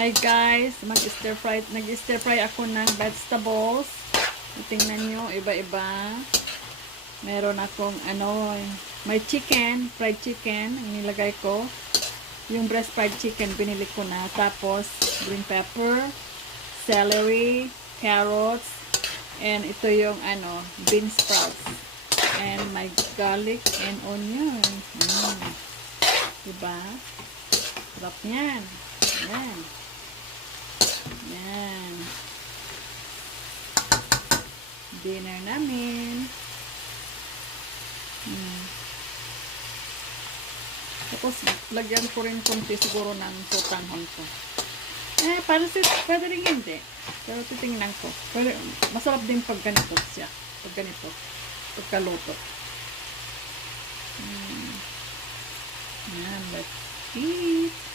Hi guys, nag-stir fry ako ng vegetables. Tingnan nyo, iba-iba. Meron akong may chicken, fried chicken, ang nilagay ko. Yung breast fried chicken, binili ko na. Tapos, green pepper, celery, carrots, and ito yung bean sprouts. And my garlic and onion. Diba? Sarap yan. Yan. Yan. Dinner namin. Tapos, lagyan ko rin kunti siguro ng sotanghon ko. Pwede rin hindi. Pero titingnan ko. Pero, masarap din pag ganito siya. Pag ganito. Pagkaluto. Yan, let's eat.